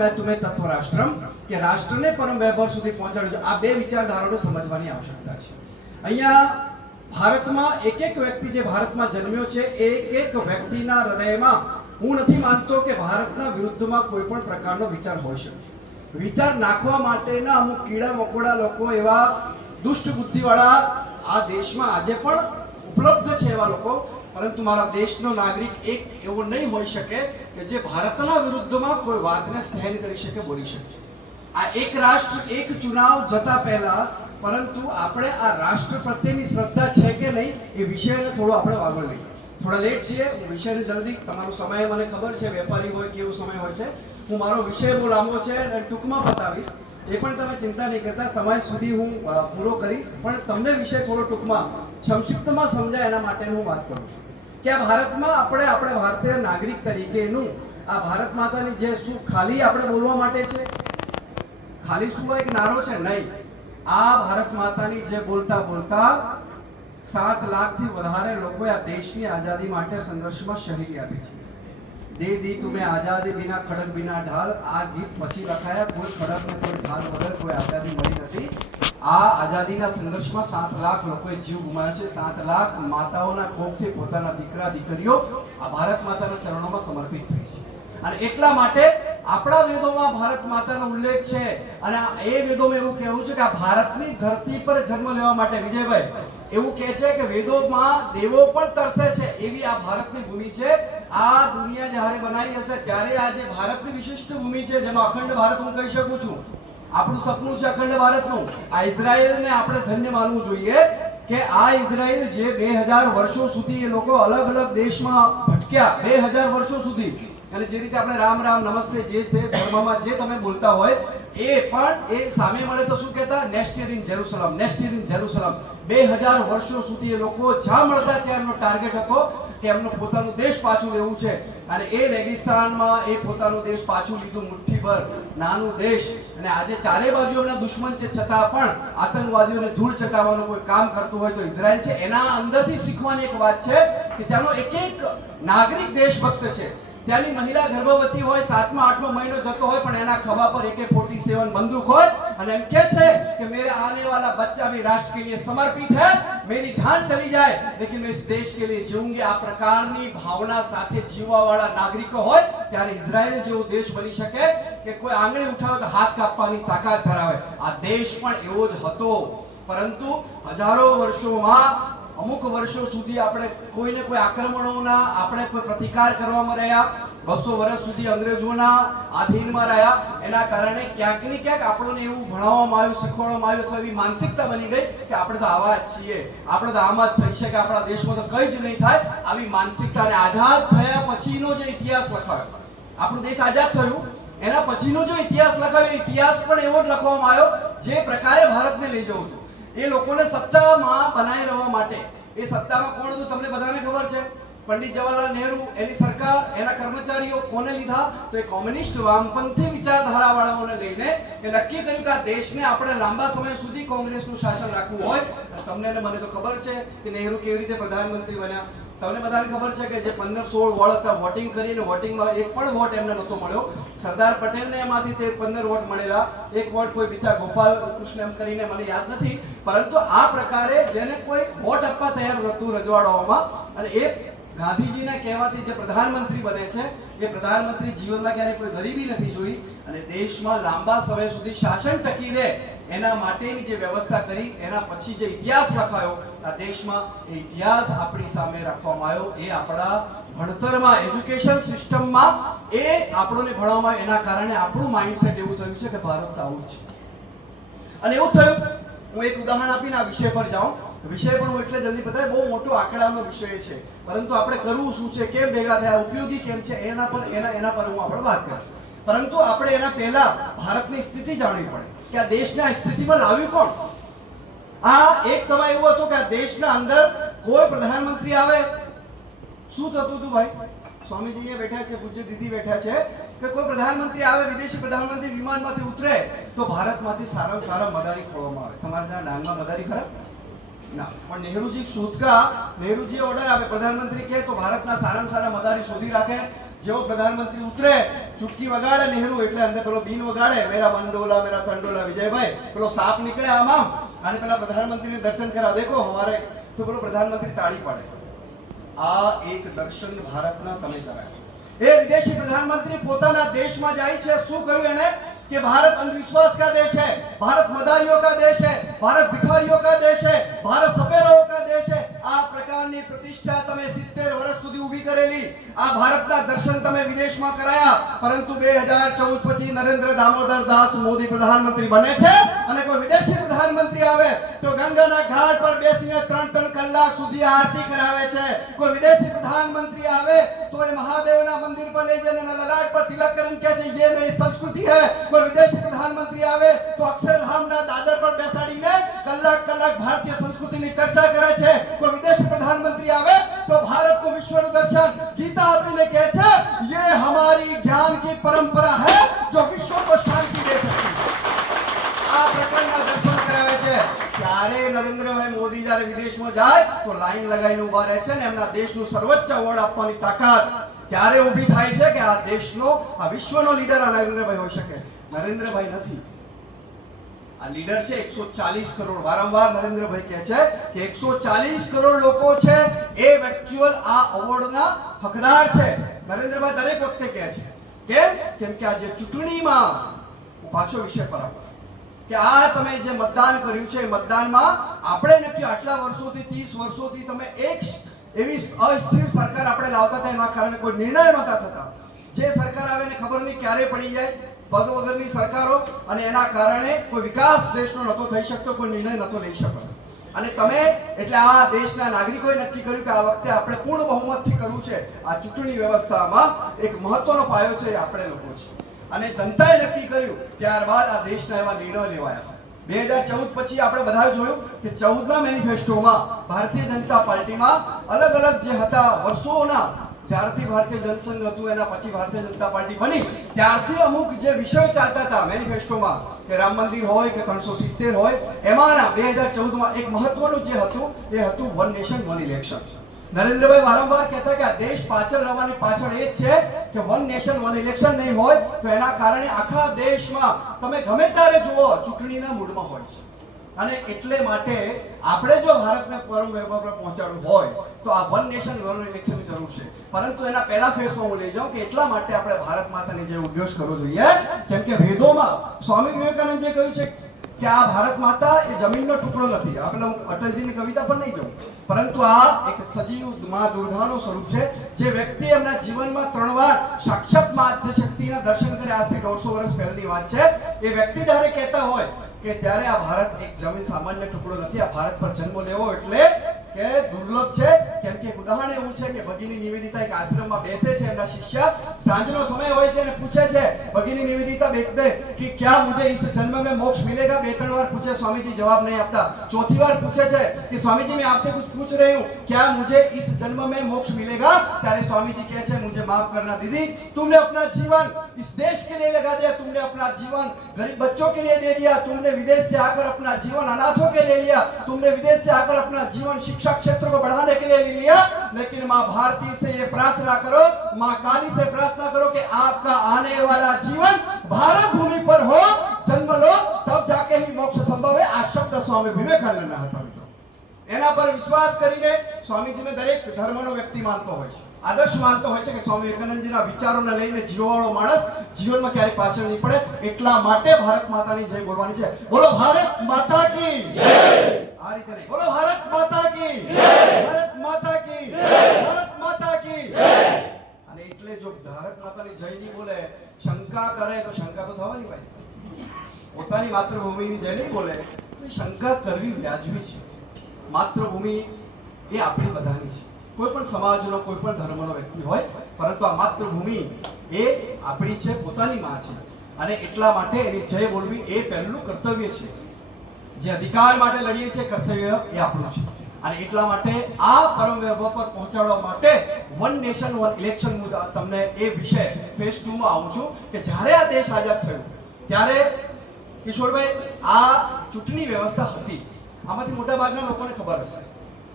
मैं तुम्हें तत्व राष्ट्रम કે રાષ્ટ્રને પરમ વૈભવ સુધી પહોંચાડ્યું છે। આ બે વિચારધારાને સમજવાની આવશ્યકતા છે। અહીંયા ભારતમાં એક એક વ્યક્તિ જે ભારતમાં જન્મ્યો છે એ એક એક વ્યક્તિના હૃદયમાં હું નથી માનતો કે ભારતના વિરુદ્ધમાં કોઈ પણ પ્રકારનો વિચાર હોઈ શકે। વિચાર નાખવા માટેના અમુક કીડા મકોડા લોકો એવા દુષ્ટ બુદ્ધિવાળા આ દેશમાં આજે પણ ઉપલબ્ધ છે એવા લોકો, પરંતુ મારા દેશનો નાગરિક એક એવો નહીં હોઈ શકે કે જે ભારતના વિરુદ્ધમાં કોઈ વાતને સહન કરી શકે, બોલી શકે। આ એક રાષ્ટ્ર એક ચુનાવ જતા પહેલા પરંતુ આપણે આ રાષ્ટ્ર પ્રત્યેની શ્રદ્ધા છે કે નહીં એ વિષયને થોડો આપણે આગળ લઈએ। થોડા લેટ છીએ, હું વિષયને જલ્દી, તમારો સમય મને ખબર છે વેપારી હોય કેવો સમય હોય છે, હું મારો વિષય બહુ લાંબો છે અને ટૂંકમાં બતાવીશ, એ પણ તમે ચિંતા નહીં કરતા, સમય સુધી હું પૂરો કરીશ, પણ તમને વિષય થોડો ટૂંકમાં સંક્ષિપ્તમાં સમજાય એના માટે હું વાત કરું છું કે આ ભારતમાં આપણે ભારતીય નાગરિક તરીકેનું આ ભારત માતાની જે શું ખાલી આપણે બોલવા માટે છે, ખાલી શું એક નારો છે નહીં, આ ભારત માતાની જે બોલતા બોલતા 7 લાખથી વધારે લોકોએ આ દેશની આઝાદી માટે સંઘર્ષમાં શહીદી આપી છે। દે દી તુમે આઝાદી બિના ખડક બિના ઢાલ, આ ગીત પછી લખાયા, કોઈ ખડક ને કોઈ ઢાલ વગર કોઈ આઝાદી મળી નથી। આ આઝાદીના સંઘર્ષમાં 7 લાખ લોકોએ જીવ ગુમાવ્યો છે। 7 લાખ માતાઓના કોખથી પોતાના દીકરા દીકરીઓ આ ભારત માતાના ચરણોમાં સમર્પિત થઈ છે અને એટલા માટે આપણા વેદોમાં ભારત માતાનો ઉલ્લેખ છે અને એ વેદોમાં એવું કહેવું છે કે આ ભારતની ધરતી પર જન્મ લેવા માટે વિજયભાઈ એવું કહે છે કે વેદોમાં દેવો પણ તરસે છે એવી આ ભારતની ભૂમિ છે। આ દુનિયા જ્યારે બનાવી હશે ત્યારે આ જે ભારતની વિશિષ્ટ ભૂમિ છે જેનો અખંડ ભારત હું કહી શકું છું, આપણું સપનું છે અખંડ ભારતનું। આ ઇઝરાયલને આપણે ધન્ય માનવું જોઈએ કે આ ઇઝરાયલ જે 2000 વર્ષો સુધી એ લોકો અલગ અલગ દેશમાં ભટક્યા, 2000 વર્ષો સુધી, અને જે રીતે આપણે રામ રામ નમસ્તે જે તે ધર્મમાં જે તમે બોલતા હોય એ પણ એ સામે મળે તો શું કહેતા, નેસ્ટિયર ઇન જેરુસલમ, નેસ્ટિયર ઇન જેરુસલમ। 2000 વર્ષો સુધી એ લોકો જ્યાં મળતા ત્યાં એમનો ટાર્ગેટ હતો કે એમનો પોતાનું દેશ પાછું લેવું છે અને એ રેગિસ્તાનમાં એ પોતાનો દેશ પાછું લીધું, મુઠ્ઠીભર નાનું દેશ, અને આજે ચારે બાજુ એમના દુશ્મન છે છતાં પણ આતંકવાદીઓને ધૂળ ચટાવવાનું કોઈ કામ કરતું હોય તો ઇઝરાયલ છે। એના અંદરથી શીખવાની એક વાત છે કે ત્યાંનો એક એક નાગરિક દેશભક્ત છે। ત્યાંની મહિલા ગર્ભવતી હોય, 7મા 8મો મહિનો જતો હોય પણ એના ખભા પર AK-47 બંદૂક હોય અને એમ કહે છે કે મેરે આने वाला बच्चा भी राष्ट्र के लिए समर्पित है, मेरी जान चली जाए लेकिन मैं इस देश के लिए जीऊंगी। આ પ્રકારની ભાવના સાથે જીવવાવાળા નાગરિકો હોય ત્યારે ઇઝરાયલ જેવો દેશ બની શકે કે કોઈ આંગળી ઉઠાવે તો હાથ કાપવાની તાકાત ધરાવે। આ દેશ પણ એવો જ હતો, પરંતુ હજારો વર્ષોમાં અમુક વર્ષો સુધી આપણે કોઈને કોઈ આક્રમણોના આપણે કોઈ પ્રતિકાર કરવામાં રહ્યા, 200 વર્ષ સુધી અંગ્રેજોના આધીનમાં રહ્યા, એના કારણે ક્યાંક ને ક્યાંક આપણને એવું ભણાવવામાં આવ્યું, શીખવાડવામાં આવ્યું, અથવા એવી માનસિકતા બની ગઈ કે આપણે તો આવા જ છીએ, આપણે તો આમ જ થઈ શકે, આપણા દેશમાં તો કંઈ જ નહીં થાય, આવી માનસિકતાને આઝાદ થયા પછીનો જે ઇતિહાસ લખાયો, આપણું દેશ આઝાદ થયું એના પછીનો જો ઇતિહાસ લખાયો, ઇતિહાસ પણ એવો જ લખવામાં આવ્યો જે પ્રકારે ભારતને લઈ જવું હતું। એ લોકોને સત્તામાં બનાવી રહેવા માટે, એ સત્તામાં કોણ હતું તમને બધાને ખબર છે, પંડિત જવાહરલાલ નહેરુ, એની સરકાર, એના કર્મચારીઓ કોને લીધા તો એ કોમ્યુનિસ્ટ વામપંથી વિચારધારા વાળાઓને લઈને એ નક્કી કર્યું કે આ દેશને આપણે લાંબા સમય સુધી કોંગ્રેસનું શાસન રાખવું હોય। તમને ને મને તો ખબર છે કે નહેરુ કેવી રીતે પ્રધાનમંત્રી બન્યા, તમને બધાને ખબર છે કે જે 15-16 વોટ હતા વોટિંગ કરીને વોટિંગમાં એક પણ વોટ એમને નહોતો મળ્યો, સરદાર પટેલને એમાંથી તે 15 વોટ મળેલા, એક વોટ કોઈ બીજા ગોપાલ કૃષ્ણ એમ કરીને મને યાદ નથી, પરંતુ આ પ્રકારે જેને કોઈ વોટ આપવા તૈયાર નહોતું રજવાડાઓમાં, અને એ ગાંધીજીના કહેવાથી જે પ્રધાનમંત્રી બને છે એ પ્રધાનમંત્રી જીવનમાં ક્યારેય કોઈ ગરીબી નથી જોઈ અને દેશમાં લાંબા સમય સુધી શાસન ટકી રહે એના માટેની જે વ્યવસ્થા કરી, એના પછી જે ઇતિહાસ લખાયો આ દેશમાં, એ ઇતિહાસ આપણી સામે રાખવામાં આવ્યો। એ આપણા ભણતરમાં, એજ્યુકેશન સિસ્ટમમાં એ આપણને ભણવામાં, એના કારણે આપણું માઇન્ડસેટ એવું થયું છે કે ભારત આવું છે અને એવું થયું। હું એક ઉદાહરણ આપીને આ વિષય પર જાઉં, વિષય પણ હું એટલે જલ્દી બતાવે, બહુ મોટો આંકડાનો વિષય છે, પરંતુ આપણે કરવું શું છે, કેમ ભેગા થયા, ઉપયોગી કેમ છે, એના પર હું આપણે વાત કરીશ, પરંતુ આપણે એના પહેલા ભારતની સ્થિતિ જાણવી પડે કે આ દેશને આ સ્થિતિમાં લાવ્યું કોણ। આ એક સમય એવો હતો કે આ દેશના અંદર કોઈ પ્રધાનમંત્રી આવે શું થતું હતું ભાઈ, સ્વામીજી અહીંયા બેઠા છે, પૂજ્ય દીદી બેઠા છે, કે કોઈ પ્રધાનમંત્રી આવે, વિદેશી પ્રધાનમંત્રી વિમાનમાંથી ઉતરે તો ભારતમાંથી સારામાં સારા મદારી ખોળવામાં આવે। તમારે ત્યાં ડાંગમાં મદારી ખરા ના, પણ નહેરુજી શોધકા, નહેરુજી ઓર્ડર આપે, પ્રધાનમંત્રી કહે તો ભારતના સારામાં સારા મદારી શોધી રાખે, જેવો પ્રધાનમંત્રી ઉતરે, ચૂટકી વગાડે નહેરુ એટલે અંદર પેલો બીન વગાડે, મેરા મંડોલા મેરા ટંડોલા વિજયભાઈ, પેલો સાપ નીકળે આમ અને પેલા પ્રધાનમંત્રીને દર્શન કરાવ, દેખો હમારે, તો પેલો પ્રધાનમંત્રી તાળી પાડે. આ એક દર્શન ભારતના તમે કરાય. એ વિદેશી પ્રધાનમંત્રી પોતાના દેશમાં જાય છે, શું કહ્યું એને कि भारत अंधविश्वास का देश है, भारत मदारियों का देश है, भारत भिखारियों का देश है, भारत सपेरों का देश है. આ પ્રકારની પ્રતિષ્ઠા તમે 70 વર્ષ સુધી ઊભી કરેલી, આ ભારતના દર્શન તમે વિદેશમાં કરાયા, પરંતુ 2014 પછી નરેન્દ્ર દામોદર દાસ મોદી પ્રધાનમંત્રી બને છે અને કોઈ વિદેશી પ્રધાનમંત્રી આવે તો ગંગાના ઘાટ પર બેસીને 3 કલાક સુધી આરતી કરાવે છે. કોઈ વિદેશી પ્રધાનમંત્રી આવે તો એ મહાદેવના મંદિર પર લઈ જઈને લલાટ પર તિલક કરીને કહે છે ये मेरी संस्कृति है. કોઈ વિદેશી પ્રધાનમંત્રી આવે તો અક્ષરધામના દાદર પર બેસાડીને કલાક ભારતીય સંસ્કૃતિની ચર્ચા કરે છે. કોઈ વિદેશી પ્રધાનમंत्री आवे तो भारत को विश्व दर्शन गीता आपने કહે છે ये हमारी ज्ञान की परंपरा है जो विश्व को शांति दे सकती है. આ પ્રકારના દર્શન કરાવે છે. ત્યારે નરેન્દ્રભાઈ મોદી જ્યારે વિદેશમાં જાય તો લાઈન લગાવીને ઊભા રહે છે ને એમના દેશનું સર્વોચ્ચ એવોર્ડ આપવાની તાકાત ત્યારે ઊભી થાય છે કે આ દેશનો, આ વિશ્વનો લીડર આ નરેન્દ્રભાઈ હોઈ શકે. નરેન્દ્રભાઈ નથી, આ લીડર છે 140 કરોડ. વારંવાર નરેન્દ્રભાઈ કહે છે કે 140 કરોડ લોકો છે એ વ્યક્તિઓ આ એવોર્ડના હકદાર છે. નરેન્દ્રભાઈ દરેક વખતે કહે છે કેમ કે આ જે ચૂંટણીમાં પાછો વિષય પર આવો કે આ તમે જે મતદાન કર્યું છે એ મતદાનમાં આપણે નથી આટલા વર્ષોથી 30 વર્ષોથી તમે એક એવી અસ્થિર સરકાર આપણે લાવતા હતા, એના કારણે કોઈ નિર્ણય નહોતા થતા. જે સરકાર આવે ને ખબર નહીં ક્યારે પડી જાય, પગ વગરની સરકારો, અને એના કારણે કોઈ વિકાસ દેશનો નહોતો થઈ શકતો, કોઈ નિર્ણય નહોતો લઈ શકતો. અને તમે એટલે આ દેશના નાગરિકોએ નક્કી કર્યું કે આ વખતે આપણે પૂર્ણ બહુમતથી કરવું છે. આ ચૂંટણી વ્યવસ્થામાં એક મહત્વનો પાયો છે આપણે લોકો છે અને જનતાએ નક્કી કર્યું. ત્યારબાદ આ દેશના એવા નિર્ણયો લેવાયા. 2014 પછી આપણે બધા જોયું કે 14ના મેનિફેસ્ટોમાં ભારતીય જનતા પાર્ટીમાં અલગ અલગ જે હતા વર્ષોના, જ્યારથી ભારતીય જનસંઘ હતું એના પછી ભારતીય જનતા પાર્ટી બની ત્યારથી અમુક જે વિષયો ચાલતા હતા મેનિફેસ્ટોમાં, કે રામ મંદિર હોય કે 370 હોય, એમાંના 2014માં એક મહત્વનું જે હતું એ હતું one nation one election. Narendrabhai વારંવાર કહેતા કે આ દેશ પાછળ રહેવાની પાછળ એ જ છે કે વન નેશન વન ઇલેક્શન નહીં હોય તો એના કારણે આખા દેશમાં તમે ગમે ત્યારે જુઓ ચૂંટણીના મૂડમાં હોય છે. અને એટલે માટે આપણે જો ભારતને પરમ વૈભવ પર પહોંચાડવું હોય તો આ વન નેશન વન ઇલેક્શનની જરૂર છે. પરંતુ એના પહેલા ફેઝમાં હું લઈ જાઉં કે એટલા માટે આપણે ભારત માતાની જે ઉદ્દેશ કરવો જોઈએ, કેમ કે વેદોમાં સ્વામી વિવેકાનંદે કહ્યું છે કે આ ભારત માતા એ જમીનનો ટુકડો નથી. આપણે હું અટલજીની કવિતા પર નહીં જાઉં, પરંતુ આ એક સજીવ મા દુર્ગાનું સ્વરૂપ છે. જે વ્યક્તિ એમના જીવનમાં 3 વાર સાક્ષાત મા આદ્યશક્તિના દર્શન કરે, આજથી 150 વર્ષ પહેલાની વાત છે, એ વ્યક્તિ જ્યારે કહેતા હોય કે ત્યારે આ ભારત એક જમીન સામાન્ય ટુકડો નથી, આ ભારત પર જન્મ લેવો એટલે કે દુર્લભ છે. કેમ કે ઉદાહરણ એવું છે કે ભગિની નિવેદિતા એક આશ્રમમાં બેસે છે, એમના શિષ્ય સાંજનો સમય હોય છે અને પૂછે છે ભગિની નિવેદિતા બેઠે કે क्या मुझे इस जन्म में मोक्ष मिलेगा. 2-3 बार पूछे, स्वामी जी जवाब नहीं આપતા. चौथी बार पूछे છે कि स्वामी जी मैं आपसे कुछ पूछ रही हूँ, क्या मुझे इस जन्म में मोक्ष मिलेगा. ત્યારે स्वामी जी કહે છે मुझे माफ करना दीदी, तुमने अपना जीवन इस देश के लिए लगा दिया, तुमने अपना जीवन गरीब बच्चों के लिए दे दिया, तुमने विदेश से आकर अपना जीवन अनाथों के लिए लिया, तुमने विदेश से आकर अपना जीवन शिक्षा क्षेत्र को बढ़ाने के लिए ले लिया. लेकिन माँ भारती से ये प्रार्थना करो, माँ काली से प्रार्थना करो कि आपका आने वाला जीवन भारत भूमि पर हो, जन्म लो, तब जाके ही मोक्ष संभव है. આ શબ્દ સ્વામી વિવેકાનંદના હતા. મિત્રો એના પર વિશ્વાસ કરીને સ્વામીજીને દરેક ધર્મનો વ્યક્તિ માનતો હોય છે, આદર્શ માનતો હોય છે કે સ્વામી વિવેકાનંદજીના વિચારોને લઈને જીવવાવાળો માણસ જીવનમાં ક્યારેય પાછળ નહીં પડે. એટલા માટે ભારત માતાની જય બોલવાની છે. બોલો ભારત માતા કી જય. આ રીતે નહીં, બોલો ભારત માતા કી જય, ભારત માતા કી જય, ભારત માતા કી જય. અને એટલે જો ભારત માતાની જય નહીં બોલે, શંકા કરે તો શંકા તો થવાની ભાઈ. પોતાની માતૃભૂમિની જય નહીં બોલે તો શંકા કરવી વ્યાજબી છે. માતૃભૂમિ એ આપણી બધાની છે, કોઈ પણ સમાજનો કોઈ પણ ધર્મનો વ્યક્તિ હોય, પરંતુ આ માતૃભૂમિ એ આપણી છે, પોતાની માં છે. અને એટલા માટે એની જય બોલવી એ પહેલું કર્તવ્ય છે. જે અધિકાર માટે લડીએ છીએ કર્તવ્ય એ આપણું છે. અને એટલા માટે આ પરમ વૈભવ પર પહોંચાડવા માટે વન નેશન વન ઇલેક્શન તમને એ વિષય ફેઝ 2 માં આવું છું કે જ્યારે આ દેશ આઝાદ થયો ત્યારે કિશોરભાઈ આ ચૂંટણી વ્યવસ્થા હતી. આમાંથી મોટા ભાગના લોકોને ખબર હશે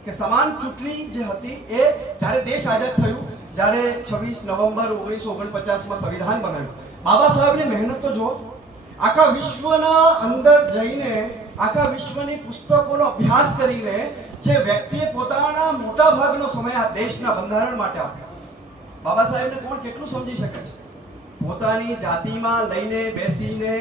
કે સમાન ચૂંટણી જે હતી એ જ્યારે દેશ આઝાદ થયું જ્યારે 26 નવેમ્બર 1949માં સંવિધાન બનાવ્યું, બાબા સાહેબની મહેનત તો જુઓ. આખા વિશ્વના અંદર જઈને આખા વિશ્વની પુસ્તકોનો અભ્યાસ કરીને જે વ્યક્તિએ પોતાના મોટા ભાગનો સમય આ દેશના બંધારણ માટે આપ્યો, બાબા સાહેબને કોણ કેટલું સમજી શકે છે? પોતાની જાતિમાં લઈને બેસીને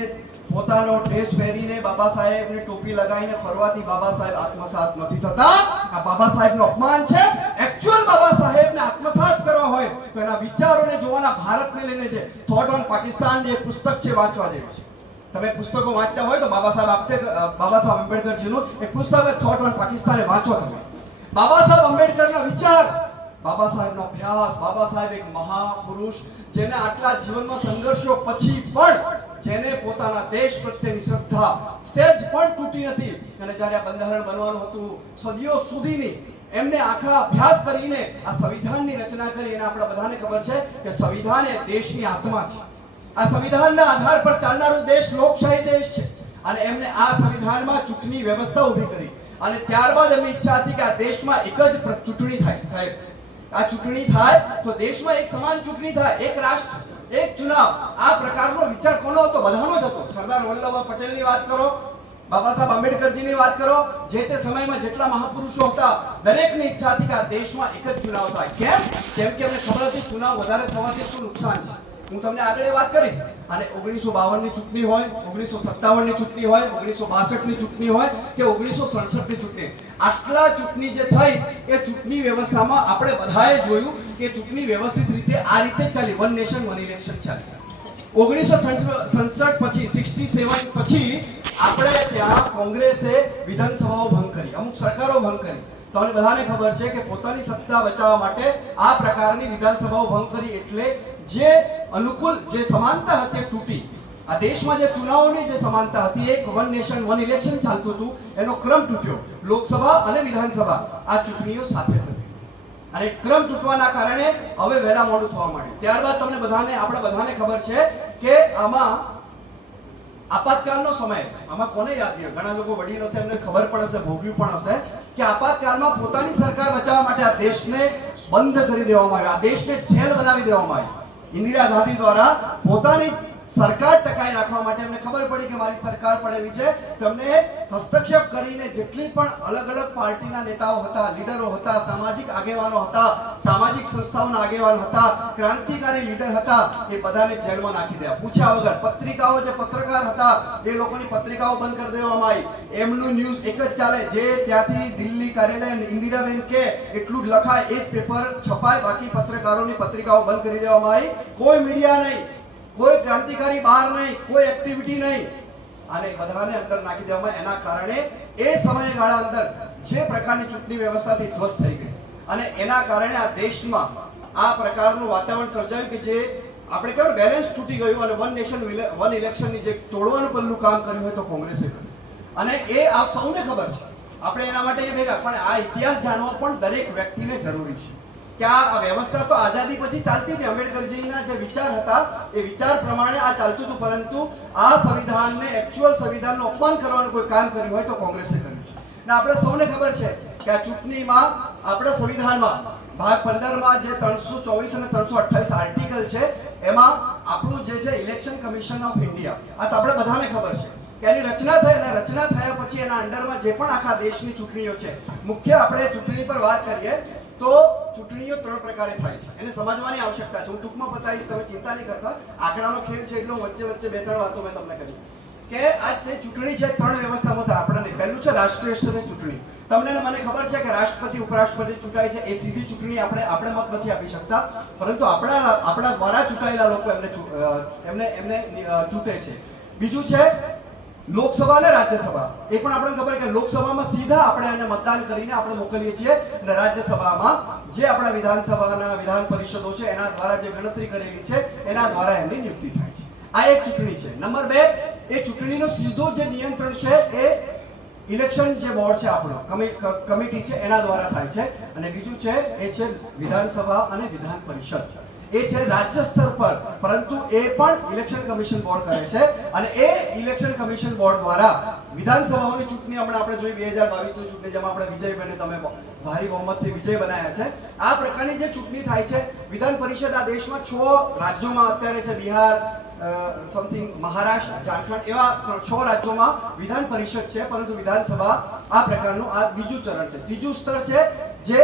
પોતાનો ડ્રેસ પહેરીને બાબા સાહેબને ટોપી લગાવીને ફરવાથી બાબા સાહેબ આત્મસાત નથી થતા. આ બાબા સાહેબનું અપમાન છે. એક્ચ્યુઅલ બાબા સાહેબને આત્મસાત કરવા હોય તો એના વિચારોને જોવાના. ભારતને લઈને જે થોટ ઓન પાકિસ્તાન જે પુસ્તક છે વાંચવા જેવું છે. તમે પુસ્તકો વાંચતા હોય તો બાબા સાહેબ આંબેડકરજીનું એક પુસ્તક થોટ ઓન પાકિસ્તાન વાંચો તમે. બાબા સાહેબ આંબેડકરના વિચાર, બાબા સાહેબનો અભ્યાસ. બાબા સાહેબ એક મહાપુરુષ જેને આટલા જીવનમાં સંઘર્ષો પછી પણ જેને પોતાના દેશ પ્રત્યેની શ્રદ્ધા સહેજ પણ તૂટી નથી. અને જ્યારે આ બંધારણ બનવાનું હતું સદીઓ સુધીની એમને આખા અભ્યાસ કરીને આ સંવિધાનની રચના કરી. અને આપણા બધાને ખબર છે કે સંવિધાન એ દેશની આત્મા છે. આ સંવિધાનના આધાર પર ચાલનારો દેશ લોકશાહી દેશ છે. અને એમને આ સંવિધાનમાં ચૂંટણી વ્યવસ્થા ઊભી કરી. અને ત્યારબાદ એમની ઈચ્છા હતી કે આ દેશમાં એક જ ચૂંટણી થાય. સાહેબ, આ ચૂંટણી થાય તો દેશમાં એક સમાન ચૂંટણી થાય, એક રાષ્ટ્ર એક ચુનાવ. આ પ્રકારનો વિચાર કોનો હતો? બધાનો જ હતો. સરદાર વલ્લભભાઈ પટેલની વાત કરો, બાબા સાહેબ આંબેડકરજીની વાત કરો, જે તે સમયમાં જેટલા મહાપુરુષો હતા દરેકની ઈચ્છા હતી કે આ દેશમાં એક જ ચુનાવ થાય. કેમ? કેમ કે એમને ખબર હતી ચુનાવ વધારે થવાથી શું નુકસાન છે. હું તમને આગળ વાત કરીશ. અને 1952 ની ચૂંટણી હોય, 1957 ની ચૂંટણી હોય, 1962 ની ચૂંટણી હોય કે 1967 ની ચૂંટણી, આટલા ચૂંટણી જે થઈ એ ચૂંટણી વ્યવસ્થામાં આપણે બધાએ જોયું કે ચૂંટણી વ્યવસ્થિત રીતે આ રીતે ચાલી. વન નેશન વન ઇલેક્શન ચાલી. 1967 પછી 67 પછી આપણે ત્યાં કોંગ્રેસે વિધાનસભાઓ ભંગ કરી, અમુક સરકારો ભંગ કરી. તમને બધાને ખબર છે કે પોતાની સત્તા બચાવવા માટે આ પ્રકારની વિધાનસભાઓ ભંગ કરી. એટલે જે અનુકૂળ જે સમાનતા હતી તૂટી. આ દેશમાં જે ચુનાવોની જે સમાનતા હતી, એક વન નેશન વન ઇલેક્શન ચાલતું હતું, એનો ક્રમ તૂટ્યો. લોકસભા અને વિધાનસભા આ ચૂંટણીઓ સાથે થતી અને ક્રમ તૂટવાના કારણે હવે વહેલા મોડું થવા માંડ્યું. ત્યારબાદ તમને બધાને આપણે બધાને ખબર છે કે આમાં આપાતકાળનો સમય, આમાં કોને યાદ નહીં? ઘણા લોકો વડીલ હશે, એમને ખબર પણ હશે, ભોગવ્યું પણ હશે કે આપાતકાળમાં પોતાની સરકાર બચાવવા માટે આ દેશને બંધ કરી દેવામાં આવ્યો, આ દેશને જેલ બનાવી દેવામાં આવ્યો. ઇન્દિરા ગાંધી દ્વારા પોતાની સરકાર ટકાઈ રાખવા માટે એમને ખબર પડી કે મારી સરકાર પણ એવી છે. તમને હસ્તક્ષેપ કરીને જેટલી પણ અલગ અલગ પાર્ટીના નેતાઓ હતા, લીડરો હતા, સામાજિક આગેવાનો હતા, સામાજિક સંસ્થાઓના આગેવાન હતા, ક્રાંતિકારી લીડર હતા, એ બધાને જેલમાં નાખી દેવા પૂછ્યા વગર. પત્રિકાઓ જે પત્રકાર હતા એ લોકોની પત્રિકાઓ બંધ કરી દેવામાં આવી. એમનું ન્યૂઝ એક જ ચાલે, જે ત્યાંથી દિલ્હી કાર્યાલય ઇન્દિરાબેન કે એટલું જ લખાય એક પેપર છપાય, બાકી પત્રકારોની પત્રિકાઓ બંધ કરી દેવામાં આવી. કોઈ મીડિયા નહીં, કોઈ ક્રાંતિકારી બહાર નહીં, કોઈ એક્ટિવિટી નહીં, અને બધાને અંદર નાખી દેવામાં. એના કારણે એ સમયગાળા અંદર જે પ્રકારની ચૂંટણી વ્યવસ્થાથી ધ્વસ્ત થઈ ગઈ અને એના કારણે આ દેશમાં આ પ્રકારનું વાતાવરણ સર્જાયું કે જે આપણે કહેવાય બેલેન્સ તૂટી ગયું. અને વન નેશન વન ઇલેક્શનની જે તોડવાનું પહેલું કામ કર્યું હોય તો કોંગ્રેસે કર્યું. અને એ આ સૌને ખબર છે. આપણે એના માટે એ ભેગા, પણ આ ઇતિહાસ જાણવો પણ દરેક વ્યક્તિને જરૂરી છે કે આ વ્યવસ્થા તો આઝાદી પછી ચાલતી હતી. આંબેડકરજીના જે વિચાર હતા એ વિચાર પ્રમાણે આ ચાલતું હતું. પરંતુ આ સંવિધાનને, એકચ્યુઅલ સંવિધાનનું અપમાન કરવાનું કોઈ કામ કર્યું હોય તો કોંગ્રેસે કર્યું છે. અને આપણે સૌને ખબર છે કે આ ચૂંટણીમાં આપણા સંવિધાનમાં ભાગ 15માં જે 324 અને 328 આર્ટિકલ છે એમાં આપણું જે છે ઇલેક્શન કમિશન ઓફ ઇન્ડિયા, આ તો આપણે બધાને ખબર છે કે એની રચના થઈ. અને રચના થયા પછી એના અંડરમાં જે પણ આખા દેશની ચૂંટણીઓ છે, મુખ્ય આપણે ચૂંટણી પર વાત કરીએ તો ચૂંટણીઓ 3 પ્રકારે થાય છે. એને સમજવાની આવશ્યકતા છે. હું ટૂંકમાં બતાવીશ, તમે ચિંતા નહીં કરતા. આંકડાનો ખેલ છે એટલે વચ્ચે વચ્ચે 2-3 વાતો મેં તમને કહી કે આ જે ચૂંટણી છે 3 વ્યવસ્થામાં થાય આપણને. પહેલું છે રાષ્ટ્રીય સ્તરની ચૂંટણી. તમને મને ખબર છે કે રાષ્ટ્રપતિ ઉપરાષ્ટ્રપતિ ચૂંટાય છે, એ સીધી ચૂંટણી આપણે મત નથી આપી શકતા, પરંતુ આપણા દ્વારા ચૂંટાયેલા લોકો એમને ચૂંટે છે. બીજું છે લોકસભા અને રાજ્યસભા. એ પણ આપણને ખબર કે લોકસભામાં સીધા આપણે એને મતદાન કરીને આપણે મોકલીએ છીએ, અને રાજ્યસભામાં જે આપણા વિધાનસભાના વિધાન પરિષદો છે એના દ્વારા જે ગણતરી કરેલી છે એના દ્વારા એમની નિયુક્તિ થાય છે. આ એક ચૂંટણી છે. નંબર 2, એ ચૂંટણીનો સીધો જે નિયંત્રણ છે એ ઇલેક્શન જે બોર્ડ છે આપણો કમિટી છે એના દ્વારા થાય છે. અને બીજું છે એ છે વિધાનસભા અને વિધાન પરિષદ. એ છે રાજ્ય સ્તર પર, પરંતુ એ પણ ઇલેક્શન કમિશન બોર્ડ કરે છે અને એ ઇલેક્શન કમિશન બોર્ડ દ્વારા વિધાનસભાઓની ચૂંટણી હમણાં આપણે જોઈ 2022ની ચૂંટણી જેમાં આપણે વિજયભાઈને તમે ભારી બહુમતથી વિજય બનાવ્યા છે. આ પ્રકારની જે ચૂંટણી થાય છે, વિધાન પરિષદ આ દેશમાં 6 રાજ્યોમાં અત્યારે છે, બિહાર, સમથિંગ મહારાષ્ટ્ર, ઝારખંડ, એવા 6 રાજ્યોમાં વિધાન પરિષદ છે, પરંતુ વિધાનસભા આ પ્રકારનું આ બીજું ચરણ છે. ત્રીજું સ્તર છે જે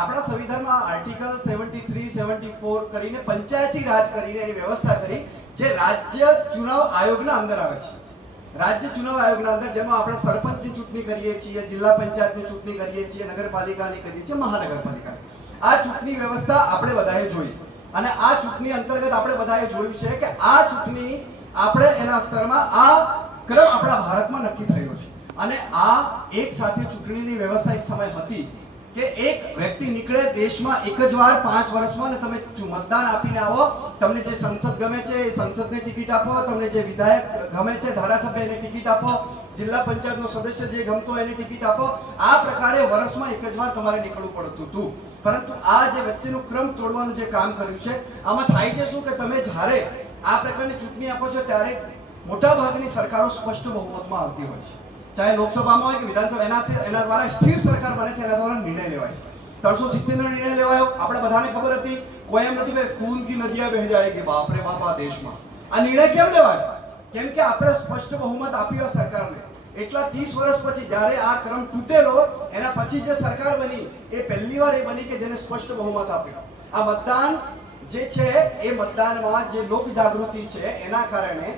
આપણા સંવિધાનમાં આર્ટિકલ 73, 74 કરીને પંચાયતી રાજ કરીને એની વ્યવસ્થા કરી, જે રાજ્ય ચુનાવ આયોગના અંદર આવે છે. રાજ્ય ચુનાવ આયોગના અંદર જેમાં આપણે સરપંચની ચૂંટણી કરીએ છીએ, જિલ્લા પંચાયતની ચૂંટણી કરીએ છીએ, નગરપાલિકાની કરીએ છીએ, મહાનગરપાલિકા. આ ચૂંટણી વ્યવસ્થા આપણે બધાએ જોઈ અને આ ચૂંટણી અંતર્ગત આપણે બધાએ જોયું છે કે આ ચૂંટણી આપણે એના સ્તરમાં આ ક્રમ આપણા ભારતમાં નક્કી થયેલો છે. અને આ એક સાથે ચૂંટણીની વ્યવસ્થા એક સમય હતી કે એક વ્યક્તિ નીકળે દેશમાં એક જ વાર 5 વર્ષમાં ને તમે મતદાન આપીને આવો, તમને જે સંસદ ગમે છે એ સંસદની ટિકિટ આપો, તમને જે વિધાયક ગમે છે ધારાસભ્ય એને ટિકિટ આપો, જિલ્લા પંચાયતનો સદસ્ય જે ગમતો એની ટિકિટ આપો. આ પ્રકારે વર્ષમાં એક જ વાર તમારે નીકળવું પડતું હતું. પરંતુ આ જે વચ્ચેનું ક્રમ તોડવાનું જે કામ કર્યું છે, આમાં થાય છે શું કે તમે જ્યારે આ પ્રકારની ચૂંટણી આપો છો ત્યારે મોટાભાગની સરકારો સ્પષ્ટ બહુમતમાં આવતી હોય છે, ચાહે લોકસભામાં હોય કે વિધાનસભા. એના દ્વારા સ્થિર સરકાર બને છે, એના દ્વારા નિર્ણય લેવાય છે. 370 નો નિર્ણય લેવાયો, આપણે બધાને ખબર હતી, કોઈ એમ નથી કે ખૂન કી નદિયા બહ જાયેગી, બાપ રે બાપ. આ દેશમાં આ નિર્ણય કેમ લેવાયો? કેમ કે આપણે સ્પષ્ટ બહુમત આપ્યું સરકારને. એટલા 30 વર્ષ પછી જ્યારે આ ક્રમ તૂટેલો, એના પછી જે સરકાર બની એ પહેલી વાર એ બની કે જેને સ્પષ્ટ બહુમત આપ્યું. આ મતદાન જે છે એ મતદાનમાં જે લોક જાગૃતિ છે એના કારણે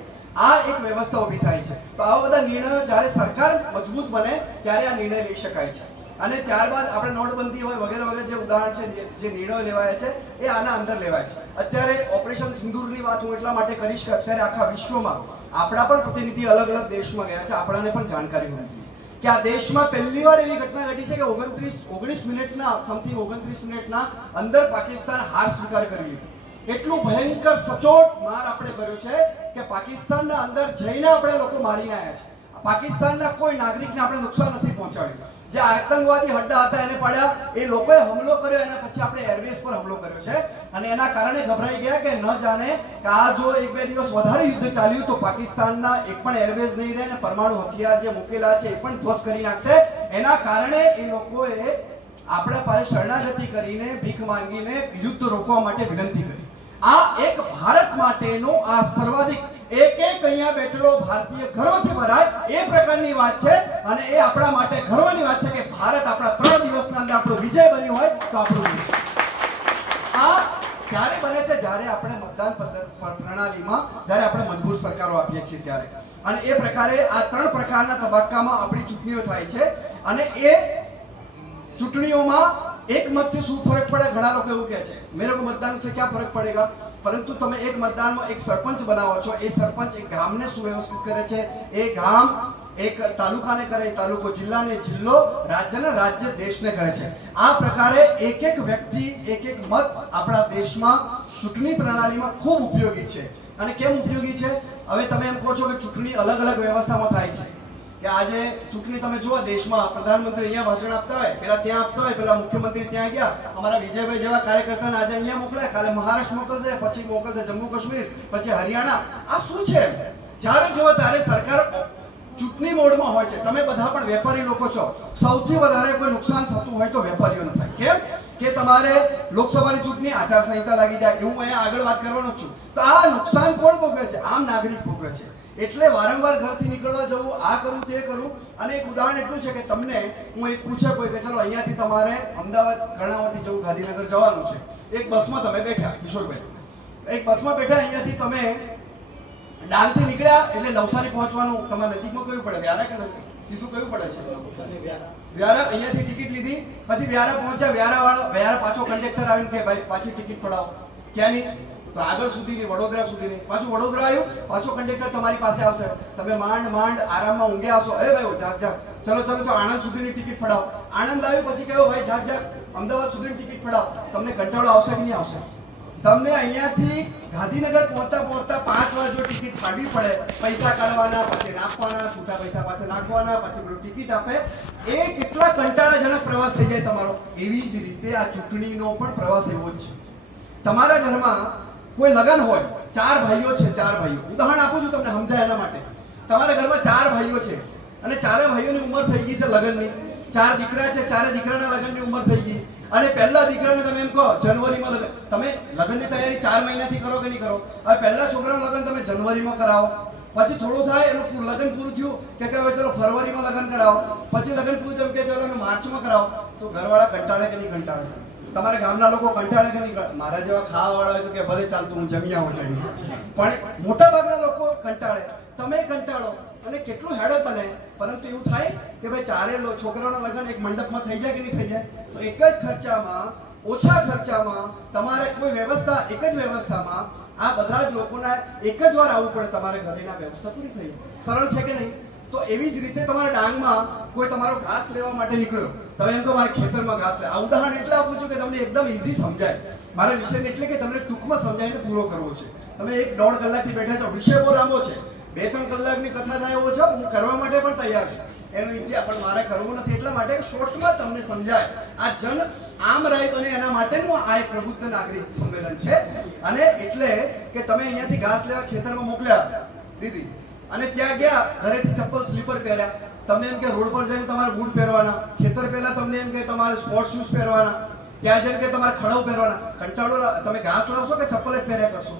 આ એક વ્યવસ્થા ઊભી થાય છે. તો આવા બધા નિર્ણયો જ્યારે સરકાર મજબૂત બને ત્યારે આ નિર્ણય લઈ શકાય છે. અને ત્યારબાદ આપણે નોટબંધી હોય વગેરે વગેરે જે ઉદાહરણ છે, જે નિર્ણયો લેવાય છે એ આના અંદર લેવાય છે. અત્યારે ઓપરેશન સિંદૂરની વાત હું એટલા માટે કરીશ કે અત્યારે આખા વિશ્વમાં આપણા પણ પ્રતિનિધિ અલગ અલગ દેશમાં ગયા છે. આપણાને પણ જાણકારી હોવી જોઈએ કે આ દેશમાં પહેલી વાર એવી ઘટના ઘટી છે કે 19 મિનિટના સમથિંગ 29 મિનિટના અંદર પાકિસ્તાન હાર સ્વીકાર કરી લીધી. એટલું ભયંકર સચોટ માર આપણે કર્યો છે કે પાકિસ્તાનના અંદર જઈને આપણે લોકો મારીને આવ્યા છે. પાકિસ્તાનના કોઈ નાગરિકને આપણે નુકસાન નથી પહોંચાડ્યું. જે આતંકવાદી હડ્ડા હતા એને પાડ્યા, એ લોકોએ હુમલો કર્યો, એના પછી આપણે એરવેઝ પર હુમલો કર્યો છે અને એના કારણે ગભરાઈ ગયા કે ન જાણે કે આ જો 1-2 દિવસ વધારે યુદ્ધ ચાલ્યું તો પાકિસ્તાનના એક પણ એરવેઝ નહીં રહે ને પરમાણુ હથિયાર જે મૂકેલા છે એ પણ ધ્વસ્ત કરી નાખશે. એના કારણે એ લોકોએ આપણા પાસે શરણાગતિ કરીને ભીખ માંગીને યુદ્ધ રોકવા માટે વિનંતી કરી. આ એક ભારત માટેનો આ સર્વાધિક એક અહીંયા બેઠેલો ભારતીય ગર્વથી ભરાય એ પ્રકારની વાત છે. અને એ આપણા માટે ગર્વની વાત છે કે ભારત આપણા 3 દિવસના અંદર આપણો વિજય બન્યો હોય તો આપણું વિજય. આ ત્યારે બને છે જ્યારે આપણે મતદાન પ્રણાલીમાં જ્યારે આપણે મજબૂર સરકારો આપીએ છીએ ત્યારે. અને એ પ્રકારે આ 3 પ્રકારના તબક્કામાં આપણી ચૂંટણીઓ થાય છે. અને એ ચૂંટણીઓમાં એક મતથી શું ફરક પડે? ઘણા લોકો એવું કહે છે મેરે કો મતદાન से क्या फर्क पड़ेगा? પરંતુ તમે એક મતદાનમાં એક સરપંચ બનાવો છો, એ સરપંચ એક ગામને સુવ્યવસ્થિત કરે છે, એ ગામ એક તાલુકાને કરે, તાલુકો જિલ્લાને, જિલ્લો રાજ્યને, રાજ્ય દેશને કરે છે. આ પ્રકારે એક એક વ્યક્તિ એક એક મત આપણા દેશમાં ચૂંટણી પ્રણાલીમાં ખૂબ ઉપયોગી છે. અને કેમ ઉપયોગી છે? હવે તમે એમ કહો છો કે ચૂંટણી અલગ અલગ વ્યવસ્થામાં થાય છે કે આજે ચૂંટણી તમે જુઓ દેશમાં પ્રધાનમંત્રી અહીંયા ભાષણ આપતા હોય, પેલા ત્યાં આપતા હોય, પેલા મુખ્યમંત્રી ત્યાં ગયા, અમારા વિજયભાઈ જેવા કાર્યકર્તાને આજે અહીંયા મોકલ્યા, કાલે મહારાષ્ટ્ર મોકલશે, પછી મોકલશે જમ્મુ કાશ્મીર, પછી હરિયાણા. આ શું છે? જ્યારે જુઓ ત્યારે સરકાર ચૂંટણી મોડમાં હોય છે. તમે બધા પણ વેપારી લોકો છો, સૌથી વધારે કોઈ નુકસાન થતું હોય તો વેપારીઓને થાય. કેમ કે તમારે લોકસભાની ચૂંટણી આચારસંહિતા લાગી જાય, હું અહીંયા આગળ વાત કરવાનો છું. તો આ નુકસાન કોણ ભોગવે છે? આમ નાગરિક ભોગવે છે. એટલે વારંવાર ઘરથી નીકળવા જવું, આ કરું તે કરું. અને એક ઉદાહરણ એટલું છે કે તમને હું એક પૂછે કોઈ કે ચલો અહીંયાથી તમારે અમદાવાદ કર્ણાવતી જવું, ગાંધીનગર જવાનું છે. એક બસમાં તમે બેઠા, કિશોરભાઈ એક બસમાં બેઠા, અહીંયાથી તમે ડાંગથી નીકળ્યા એટલે નવસારી પહોંચવાનું તમારે નજીકમાં કયું પડે? વ્યારા કે સીધું કયું પડે છે? વ્યારા. અહીંયાથી ટિકિટ લીધી, પછી વ્યારા પહોંચ્યા, વ્યારા પાછો કંડક્ટર આવીને કે ભાઈ પાછી ટિકિટ પડાવો. ક્યાંની? તો આગળ સુધીની, વડોદરા સુધીની. પાછું વડોદરા આવ્યું, પાછો કંડક્ટર તમારી પાસે આવશે, તમે માંડ આરામમાં ઊંઘ્યા આવશો, એ ભાઈ જાગ ચલો આણંદ સુધીની ટિકિટ પડાવો. આણંદ આવ્યું, પછી કહ્યું ભાઈ જાગ અમદાવાદ સુધીની ટિકિટ પડાવો. તમને કંટાળો આવશે કે નહીં આવશે? તમને અહીંયાથી ગાંધીનગર પહોંચતા 5 વાર જો ટિકિટ ફાડવી પડે, પૈસા કાઢવાના, પછી નાખવાના, છૂટા પૈસા પાછા નાખવાના, પછી પેલું ટિકિટ આપે, એ કેટલા કંટાળાજનક પ્રવાસ થઈ જાય તમારો. એવી જ રીતે આ ચૂંટણીનો પણ પ્રવાસ એવો જ છે. તમારા ઘરમાં કોઈ લગ્ન હોય, 4 ભાઈઓ છે, 4 ભાઈઓ, ઉદાહરણ આપું છું તમને સમજાય એના માટે. તમારા ઘરમાં 4 ભાઈઓ છે અને 4 ભાઈઓની ઉંમર થઈ ગઈ છે લગ્નની. 4 દીકરા છે, 4 દીકરાના લગ્નની ઉંમર થઈ ગઈ અને પહેલા દીકરાને તમે એમ કહો જનવરીમાં લગ્ન, તમે લગ્નની તૈયારી 4 મહિનાથી કરો કે નહીં કરો? હવે પહેલા છોકરાનું લગ્ન તમે જનવરીમાં કરાવો, પછી થોડું થાય એનું લગ્ન પૂરું થયું કે હવે ચલો ફરવરીમાં લગ્ન કરાવો, પછી લગ્ન પૂરું થયું કે ચલો માર્ચમાં કરાવો, તો ઘરવાળા કંટાળે કે નહીં કંટાળે? તમારા ગામના લોકો કંટાળે કે નહીં? મારા જેવા ખાવાવાળા હોય તો કે ભલે ચાલતું હું જમી આવું છું, પણ મોટા ભાગના લોકો કંટાળે, તમે કંટાળો અને કેટલું હેડક બને. પરંતુ એવું થાય કે ભાઈ 4 છોકરાઓના લગ્ન એક મંડપમાં થઈ જાય કે નહીં થઈ જાય? તો એક જ ખર્ચામાં, ઓછા ખર્ચામાં તમારે કોઈ વ્યવસ્થા, એક જ વ્યવસ્થામાં આ બધા જ લોકોના એક જ વાર આવવું પડે, તમારે ઘરેના વ્યવસ્થા પૂરી થઈ જાય. સરળ છે કે નહીં? તો એવી જ રીતે તમારા ડાંગમાં કોઈ તમારો ઘાસ લેવા માટે નીકળ્યો, તમે એમ કહો મારે ખેતરમાં ઘાસ લે. આ ઉદાહરણ એટલે આપું છું કે તમને એકદમ ઈઝી સમજાય. મારા વિષયને એટલે કે તમને ટૂંકમાં સમજાવીને પૂરો કરવો છે. તમે 1-1.5 કલાકથી બેઠા છો, વિષય બહુ લાંબો છે, 2-3 કલાકની કથા થાય એવો છે, હું કરવા માટે પણ તૈયાર છું. એનો ઇતિહાસ પણ મારે કરવું નથી, એટલા માટે શોર્ટમાં તમને સમજાય. આ જન આમ રાય બને એના માટેનું આ એક પ્રબુદ્ધ નાગરિક સંમેલન છે. અને એટલે કે તમે અહીંયાથી ઘાસ લેવા ખેતરમાં મોકલ્યા દીદી, અને ત્યાં ગયા, ઘરેથી ચપ્પલ સ્લીપર પહેર્યા, તમને એમ કે રોડ પર જઈને તમારે બૂટ પહેરવાના, ખેતર પહેલા તમને એમ કે તમારે સ્પોર્ટ શૂઝ પહેરવાના, ત્યાં જઈને કે તમારે ખડવ પહેરવાના. કંટાળો, તમે ઘાસ લાવશો કે ચપ્પલ જ પહેર્યા કરશો?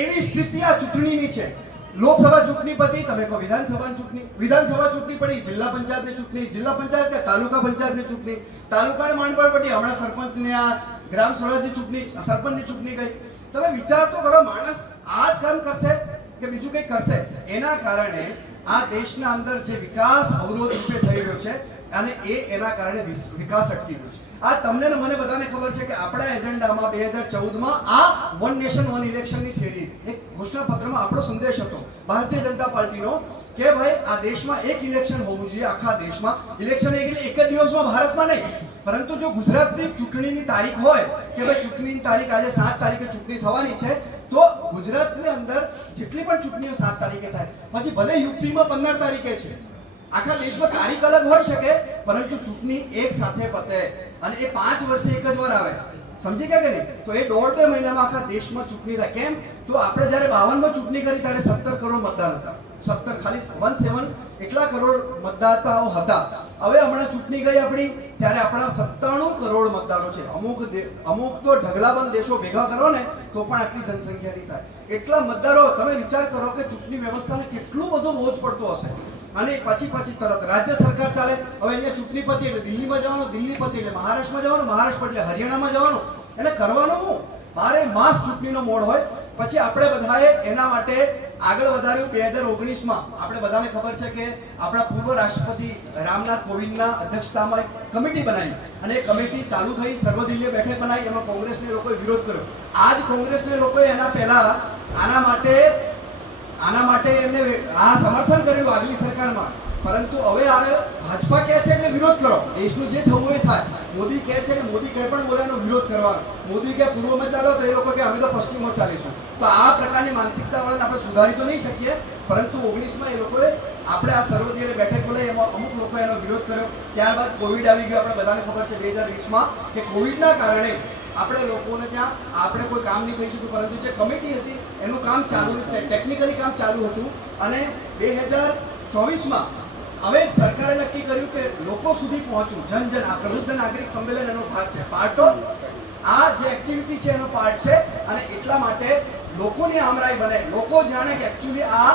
એવી સ્થિતિ આ ચૂંટણીની છે. લોકસભા ચૂંટણી પતી, તમે કહો વિધાનસભાની ચૂંટણી, વિધાનસભા ચૂંટણી પડી, જિલ્લા પંચાયતની ચૂંટણી, જિલ્લા પંચાયત કે તાલુકા પંચાયતની ચૂંટણી, તાલુકાની માંડપણ પડી, હમણાં સરપંચની આ ગ્રામ સ્વરાજની ચૂંટણી, સરપંચની ચૂંટણી ગઈ. તમે વિચાર તો કરો, માણસ આ જ કામ કરશે કે બીજું કંઈ કરશે? એના કારણે આ દેશના અંદર જે વિકાસ અવરોધ રૂપે થઈ રહ્યો છે અને એના કારણે વિકાસ અટકી ગયો છે. આ તમને ને મને બધાને ખબર છે કે આપણા એજન્ડામાં 2014માં આ વન નેશન વન ઇલેક્શનની થિયરી, એક ઘોષણાપત્રમાં આપણો સંદેશ હતો ભારતીય જનતા પાર્ટીનો કે ભાઈ આ દેશમાં એક ઇલેક્શન હોવું જોઈએ, આખા દેશમાં ઇલેક્શન. એટલે એક જ દિવસમાં ભારતમાં નહીં, પરંતુ જો ગુજરાતની ચૂંટણીની તારીખ હોય કે ભાઈ ચૂંટણીની તારીખ આજે 7 તારીખે ચૂંટણી થવાની છે, તો ગુજરાતની અંદર જેટલી પણ ચૂંટણીઓ 7 તારીખે થાય, પછી ભલે યુપીમાં 15 તારીખે છે, આખા દેશમાં તારીખ અલગ હોઈ શકે, પરંતુ ચૂંટણી એક સાથે પતે અને એ 5 વર્ષે એક જ વાર આવે. સમજી ગયા કે નહીં? તો એ 1.5-2 મહિનામાં આખા દેશમાં ચૂંટણી થાય. કેમ? તો આપણે જ્યારે 52માં ચૂંટણી કરી ત્યારે 17 કરોડ મતદાર હતા, 17 ખાલી 17 એટલા કરોડ મતદાતાઓ હતા. હવે હમણાં ચૂંટણી ગઈ આપણી, ત્યારે આપણા 97 કરોડ મતદારો છે. અમુક તો ઢગલાબંધ દેશો ભેગા કરો ને તો પણ આટલી જનસંખ્યા નહીં થાય. એટલા મતદારો, તમે વિચાર કરો કે ચૂંટણી વ્યવસ્થાને કેટલું બધો બોજ પડતો હશે. અને પછી તરત રાજ્ય સરકાર ચાલે. હવે અહીંયા ચૂંટણી પતી એટલે દિલ્હીમાં જવાનું, દિલ્હી પતી એટલે મહારાષ્ટ્રમાં જવાનું, મહારાષ્ટ્ર એટલે હરિયાણામાં જવાનું. એને કરવાનું હું 12 માસ ચૂંટણીનો મોડ હોય. પછી આપણે બધાએ એના માટે આગળ વધાર્યું. 2019માં આપણે બધાને ખબર છે કે આપણા પૂર્વ રાષ્ટ્રપતિ રામનાથ કોવિંદના અધ્યક્ષતામાં એક કમિટી બનાવી અને એ કમિટી ચાલુ થઈ, સર્વદલીય બેઠક બનાવી. એમાં કોંગ્રેસને લોકોએ વિરોધ કર્યો. આજ કોંગ્રેસને લોકોએ એના પહેલા આના માટે એમને આ સમર્થન કરેલું આગલી સરકારમાં. પરંતુ હવે આવે ભાજપા કહે છે એટલે વિરોધ કરો, દેશનું જે થવું એ થાય. મોદી કહે છે કે મોદી કંઈ પણ બોલે એનો વિરોધ કરવાનો. મોદી કે પૂર્વમાં ચાલો તો એ લોકો કે અમે તો પશ્ચિમમાં ચાલીશું. તો આ પ્રકારની માનસિકતાવાળાને આપણે સુધારી તો નહીં શકીએ, પરંતુ 19માં એ લોકોએ આપણે આ સર્વદલીય બેઠક બોલાવી, એમાં અમુક લોકોએ એનો વિરોધ કર્યો. ત્યારબાદ કોવિડ આવી ગયો. આપણે બધાને ખબર છે 2020માં કે કોવિડના કારણે આપણે લોકોને ત્યાં આપણે કોઈ કામ નહીં થઈ શક્યું, પરંતુ જે કમિટી હતી એનું કામ ચાલુ છે, ટેકનિકલી કામ ચાલુ હતું. અને 2024માં હવે સરકારે નક્કી કર્યું કે લોકો સુધી પહોંચવું, જન આ પ્રબુદ્ધ નાગરિક સંમેલન એનો ભાગ છે, પાર્ટ ઓફ આ જે એક્ટિવિટી છે એનો પાર્ટ છે. અને એટલા માટે લોકોની આમરાઈ બને, લોકો જાણે કે એકચ્યુઅલી આ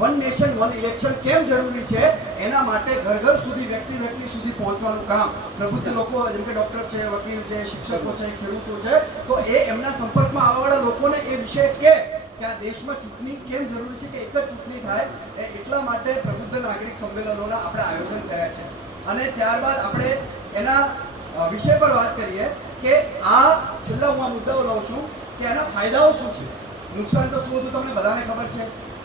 વન નેશન વન ઇલેક્શન કેમ જરૂરી છે, એના માટે ઘર સુધી, વ્યક્તિ સુધી પહોંચવાનું કામ પ્રબુદ્ધ લોકો, જેમ કે ડોક્ટર છે, વકીલ છે, શિક્ષકો છે, ખેડૂતો છે, તો એ એમના સંપર્કમાં આવવાવાળા લોકોને એ વિશે કે આ દેશમાં ચૂંટણી કેમ જરૂરી છે, કે એક જ ચૂંટણી થાય. એટલા માટે પ્રબુદ્ધ નાગરિક સંમેલનોના આપણે આયોજન કર્યા છે. અને ત્યારબાદ આપણે એના વિષય પર વાત કરીએ કે આ છેલ્લા હું આ મુદ્દાઓ લઉં છું કે એના ફાયદાઓ શું છે, નુકસાન તો શું હતું તમને બધાને ખબર છે.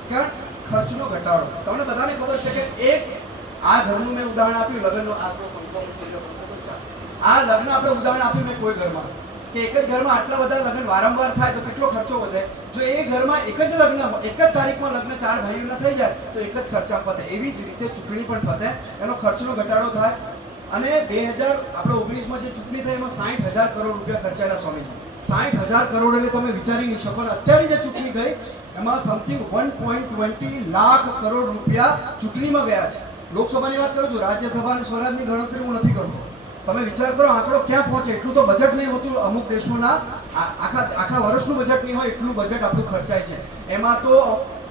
કારણ ખર્ચનો ઘટાડો, તમને બધાને ખબર છે કે એક આ ઘરનું મેં ઉદાહરણ આપ્યું, લગ્નનો આ લગ્ન આપણે ઉદાહરણ આપ્યું મેં કોઈ ઘરમાં, કે એક જ ઘરમાં આટલા બધા લગ્ન વારંવાર થાય તો કેટલો ખર્ચો વધે. જો એ ઘરમાં એક જ તારીખમાં લગ્ન 4 ભાઈઓના થઈ જાય તો એક જ ખર્ચા પતે. એવી જ રીતે ચૂંટણી પણ પતે, એનો ખર્ચનો ઘટાડો થાય. અને 2019માં જે ચૂંટણી થઈ એમાં 60,000 કરોડ રૂપિયા ખર્ચાયેલા સ્વામીજી, 60,000 કરોડ એટલે તમે વિચારી નહીં શકો. અત્યારે જે ચૂંટણી ગઈ એમાં સમથિંગ 1.20 લાખ કરોડ રૂપિયા ચૂંટણીમાં ગયા છે. લોકસભાની વાત કરું છું, રાજ્યસભા અને સ્વરાજની ગણતરી હું નથી કરતો. તમે વિચાર કરો આંકડો ક્યાં પહોંચે. એટલું તો બજેટ નહીં હોતું અમુક દેશોના, આખા વર્ષનું બજેટ નહીં હોય એટલું બજેટ આપણું ખર્ચાય છે. એમાં તો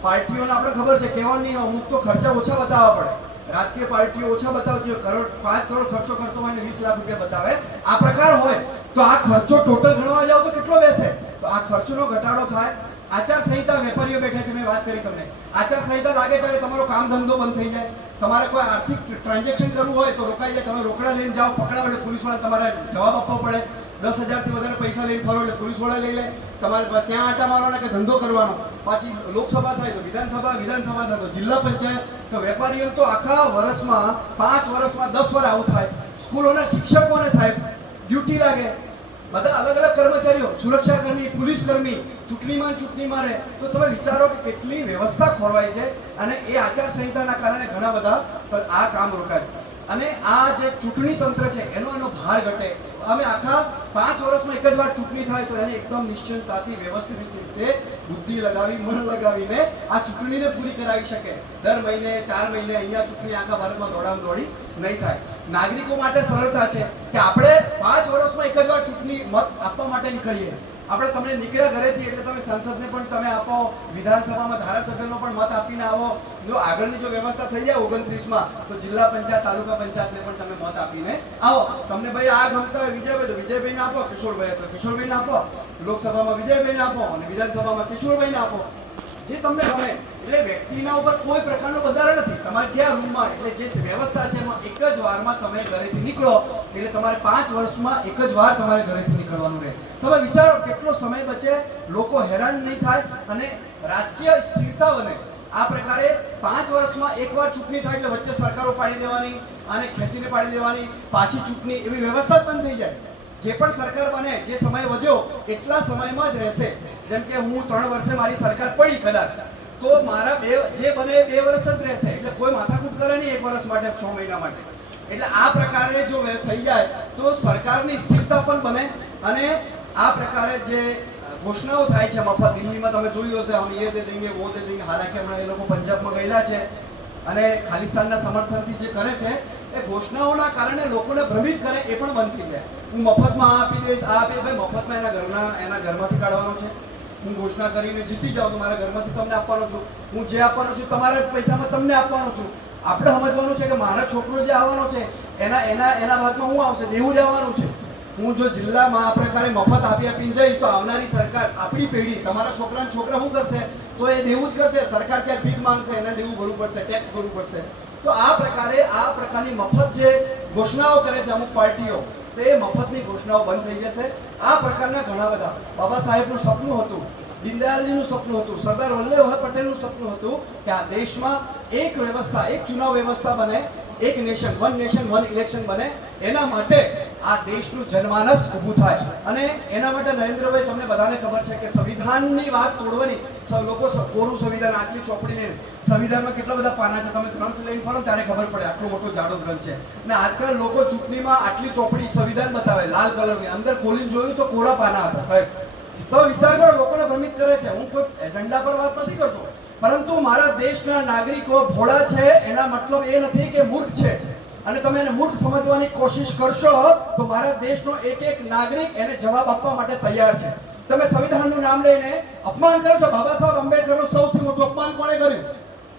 પાર્ટીઓને આપણે ખબર છે કહેવાનું નહીં, અમુક તો ખર્ચા ઓછા બતાવવા પડે. રાજકીય પાર્ટીઓ ઓછા બતાવતી હોય, 5 કરોડ ખર્ચો કરતો હોય ને 20 લાખ રૂપિયા બતાવે, આ પ્રકાર હોય તો આ ખર્ચો ટોટલ ગણવા જાવ તો કેટલો બેસે? તો આ ખર્ચનો ઘટાડો થાય. આચારસંહિતા, વેપારીઓ બેઠા છે, મેં વાત કરી તમને, આચારસંહિતા લાગે ત્યારે તમારો કામ ધંધો બંધ થઈ જાય. તમારે કોઈ આર્થિક ટ્રાન્ઝેક્શન કરવું હોય તો રોકાઈ જાય. તમે રોકડા લઈને જાઓ, પકડાવો એટલે પોલીસવાળા તમારે જવાબ આપવો પડે. 10,000 થી વધારે પૈસા લઈને ફરો એટલે પોલીસવાળા લઈ લે. તમારે ત્યાં આટા મારવાના કે ધંધો કરવાનો. પાછી લોકસભા થાય તો વિધાનસભા થાય તો જિલ્લા પંચાયત. તો વેપારીઓ તો આખા વર્ષમાં 5 વર્ષમાં 10 વાર આવું થાય. સ્કૂલોના શિક્ષકોને સાહેબ ડ્યુટી લાગે, બધા અલગ અલગ કર્મચારીઓ, સુરક્ષા કર્મી, પોલીસ કર્મી ચૂંટણીમાં રહે. તો તમે વિચારો કે કેટલી વ્યવસ્થા ખોરવાય છે. અને એ આચારસંહિતાના કારણે ઘણા બધા આ કામ રોકાય. અને આ જે ચૂંટણી તંત્ર છે એનો ભાર ઘટે. અમે આખા 5 વર્ષમાં એક જ વાર ચૂંટણી થાય તો એને એકદમ નિશ્ચિંતતાથી વ્યવસ્થિત રીતે બુદ્ધિ લગાવી, મન લગાવીને આ ચૂંટણીને પૂરી કરાવી શકે. દર મહિને 4 મહિને અહીંયા ચૂંટણી આખા ભારતમાં દોડામદોડી નહીં થાય. નાગરિકો માટે સરળતા છે કે આપણે 5 વર્ષમાં એક જ વાર ચૂંટણી મત આપવા માટે નીકળીએ. આપણે તમને નીકળ્યા ઘરેથી એટલે તમે સંસદને પણ તમે આપો, વિધાનસભામાં ધારાસભ્યનો પણ મત આપીને આવો. જો આગળની જો વ્યવસ્થા થઈ જાય 29માં તો જિલ્લા પંચાયત, તાલુકા પંચાયતને પણ તમે મત આપીને આવો. તમને ભાઈ આ ગમતા હોય વિજયભાઈ તો વિજયભાઈને આપો, કિશોરભાઈ તો કિશોરભાઈને આપો, લોકસભામાં વિજયભાઈને આપો અને વિધાનસભામાં કિશોરભાઈને આપો, જે તમને ગમે. એટલે વ્યક્તિના ઉપર કોઈ પ્રકારનો બંધારણ નથી. તમારે ક્યાં રૂમમાં એટલે જે વ્યવસ્થા છે એમાં એક જ વારમાં તમે ઘરેથી નીકળો એટલે તમારે 5 વર્ષમાં એક જ વાર તમારે ઘરેથી નીકળવાનું રહે. તમે વિચારો કેટલો સમય બચે, લોકો હેરાન નહીં થાય અને રાજકીય સ્થિરતા બને. આ પ્રકારે 5 વર્ષમાં એકવાર ચૂંટણી થાય એટલે વચ્ચે સરકારો પાડી દેવાની અને ખેંચીને પાડી દેવાની, પાછી ચૂંટણી, એવી વ્યવસ્થા બંધ થઈ જાય. જે પણ સરકાર બને, જે સમય વધ્યો એટલા સમયમાં જ રહેશે. જેમ કે હું 3 વર્ષે મારી સરકાર પડી કદાચ તો મારા જે બને 2 વર્ષ જ રહેશે. એટલે કોઈ માથાકૂટ કરે નહીં 1 વર્ષ માટે, 6 મહિના માટે. એટલે આ પ્રકારે જો થઈ જાય તો સરકારની સ્થિરતા પણ બને. અને આ પ્રકારે જે ઘોષણાઓ થાય છે મફત, દિલ્હીમાં તમે જોયું હશે, હમ ये दे देंगे वो दे देंगे. હાલાકી હમણાં એ લોકો પંજાબમાં ગયેલા છે અને ખાલિસ્તાનના સમર્થનથી જે કરે છે એ ઘોષણાઓના કારણે લોકોને ભ્રમિત કરે એ પણ બંધ થઈ જાય. હું મફતમાં આ આપી દઈશ, આ આપી, ભાઈ મફતમાં એના ઘરમાંથી કાઢવાનો છે. હું ઘોષણા કરીને જીતી જાઉં તો મારા ઘરમાંથી તમને આપવાનો છું. હું જે આપવાનો છું તમારા જ પૈસામાં તમને આપવાનો છું. આપણે સમજવાનું છે કે મારા છોકરો જે આવવાનો છે એના ભાગમાં હું આવશે, દેવું જ આવવાનું છે. હું જો જિલ્લામાં આ પ્રકારે મફત આપીને જઈશ તો આવનારી સરકાર, આપણી પેઢી, તમારા છોકરા શું કરશે? તો એ દેવું જ કરશે. સરકાર ક્યાંક ભીખ માંગશે, એને દેવું ભરવું પડશે, ટેક્સ ભરવું પડશે. તો આ પ્રકારની મફત જે ઘોષણાઓ કરે છે અમુક પાર્ટીઓ, તો એ મફતની ઘોષણાઓ બંધ થઈ જશે. આ પ્રકારના ઘણા બધા બાબા સાહેબનું સપનું હતું, દીનદયાલજીનું સપનું હતું, સરદાર વલ્લભભાઈ પટેલનું સપનું હતું કે આ દેશમાં એક વ્યવસ્થા, એક ચુનાવ વ્યવસ્થા બને, એક નેશન, વન ઇલેક્શન બને. એના માટે આ દેશનું જનમાનસ ઊભું થાય. અને એના માટે નરેન્દ્રભાઈ, તમને બધાને ખબર છે કે સંવિધાનની વાત તોડવાની, લોકો કોરું સંવિધાન, આટલી ચોપડી લઈને, સંવિધાનમાં કેટલા બધા પાના છે, તમે ગ્રંથ લઈને ફરો ત્યારે ખબર પડે આટલો મોટો જાડો ગ્રંથ છે. અને આજકાલ લોકો ચૂંટણીમાં આટલી ચોપડી સંવિધાન બતાવે લાલ કલરની, અંદર ખોલીને જોયું તો કોરા પાના હતા સાહેબ. તો વિચાર કરો, લોકોને ભ્રમિત કરે છે. હું કોઈ એજન્ડા પર વાત નથી કરતો, પરંતુ મારા દેશના નાગરિકો ભોળા છે એના મતલબ એ નથી કે મૂર્ખ છે. અને તમે એને મૂર્ખ સમજવાની કોશિશ કરશો તો મારા દેશનો એક નાગરિક એને જવાબ આપવા માટે તૈયાર છે. તમે સંવિધાનનું નામ લઈને અપમાન કરો છો. બાબા સાહેબ આંબેડકરનું સૌથી મોટું અપમાન કોણે કર્યું?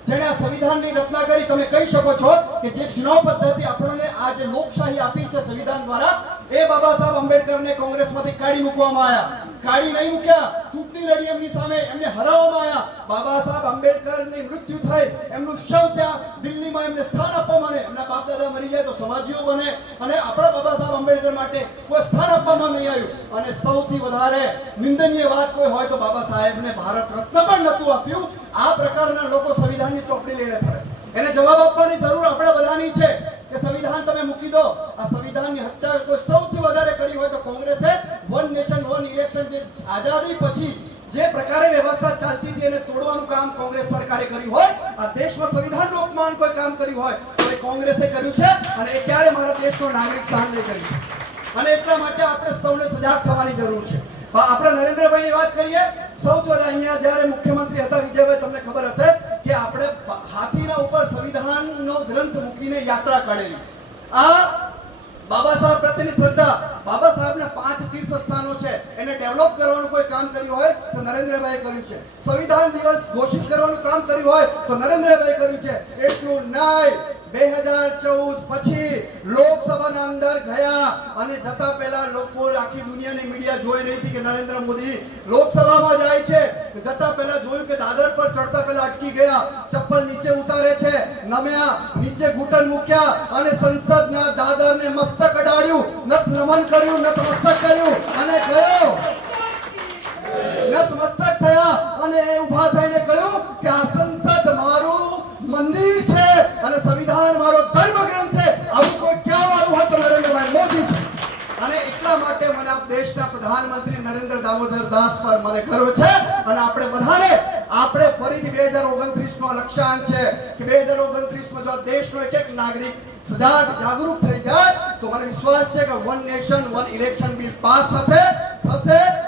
જેણે આ સંવિધાનની રચના કરી. તમે કહી શકો છો કે જે ચુનાવ પદ્ધતિ આપણને આ જે લોકશાહી આપી છે સંવિધાન દ્વારા, એ બાબા સાહેબ આંબેડકરને કોંગ્રેસમાંથી કાઢી મૂકવામાં આવ્યા. કાઢી નહીં મૂક્યા, ચૂંટણી લડી એમની સામે, એમને હરાવવામાં આવ્યા. બાબા સાહેબ આંબેડકરની મૃત્યુ થઈ, એમનું શવ ત્યાં દિલ્હીમાં એમને સ્થાન આપવામાં આવે. એમના બાપ દાદા મરી જાય તો સમાજીઓ બને, અને આપણા બાબા સાહેબ આંબેડકર માટે કોઈ સ્થાન આપવામાં નહીં આવ્યું. અને સૌથી વધારે નિંદનીય વાત કોઈ હોય તો બાબા સાહેબને ભારત રત્ન પણ નહોતું આપ્યું. આ પ્રકારના લોકો સંવિધાનની ચોપડી લઈને ફરે. એને જવાબ આપવાની જરૂર આપણે બધાની છે કે સંવિધાન તમે મૂકી દો. આ સંવિધાનની હત્યા કોઈ સૌથી વધારે કરી હોય તો કોંગ્રેસે વન નેશન વન ઇલેક્શન, જે આઝાદી પછી જે પ્રકારે વ્યવસ્થા ચાલતી હતી એને તોડવાનું કામ કોંગ્રેસ સરકારે કર્યું હોય. આ દેશમાં સંવિધાનનું અપમાન કોઈ કામ કર્યું હોય તો એ કોંગ્રેસે કર્યું છે. અને એ ક્યારે મારા દેશનો નાગરિક સહન નહીં કર્યું. અને એટલા માટે આપણે સૌને સજાગ થવાની જરૂર છે. આપણે નરેન્દ્રભાઈની વાત કરીએ. સૌથી વધારે અહીંયા જ્યારે મુખ્યમંત્રી હતા વિજયભાઈ, તમને ખબર હશે કે આપણે હાથીના ઉપર સંવિધાનનો ગ્રંથ મૂકીને યાત્રા કાઢેલી. આ બાબા સાહેબ પ્રત્યેની શ્રદ્ધા. બાબા સાહેબના 5 તીર્થ સ્થાનો છે, એને ડેવલપ કરવાનું કોઈ કામ કર્યું હોય તો નરેન્દ્રભાઈએ કર્યું છે. સંવિધાન દિવસ ઘોષિત કરવાનું કામ કર્યું હોય તો નરેન્દ્રભાઈ કર્યું છે. એટલું નહીં, 2014 પછી લોકસભાના અંદર ગયા અને જતા પહેલા લોકો, આખી દુનિયાની મીડિયા જોઈ રહી હતી કે નરેન્દ્ર મોદી લોકસભામાં જાય છે. જતા પહેલા જોયું કે દાદર પર ચડતા પહેલા અટકી ગયા, ચપ્પલ નીચે ઉતારે છે, નમ્યા, નીચે ઘૂંટણ મૂક્યા અને સંસદના દાદરને મસ્તક અડાડ્યું, નમન કર્યું, નતમસ્તક કર્યું અને ગયો. નતમસ્તક થયા અને ઊભા થઈને કહ્યું કે આ સંસદ મારું મંદિર છે અને સંવિધાન મારો ધર્મગ્રંથ છે. આવું કોઈ ક્યાં વાળું હોય તો નરેન્દ્રભાઈ મોદી છે. અને એટલા માટે મને આ દેશના પ્રધાનમંત્રી નરેન્દ્ર દામોદર દાસ પર મને ગર્વ છે. અને આપણે બધાને ફરીથી 2029 નો લક્ષ્યાંક છે કે 2029 માં જો આ દેશનો એક નાગરિક સજાગ જાગૃત થઈ જાય તો મને વિશ્વાસ છે કે one nation one election bill pass થશે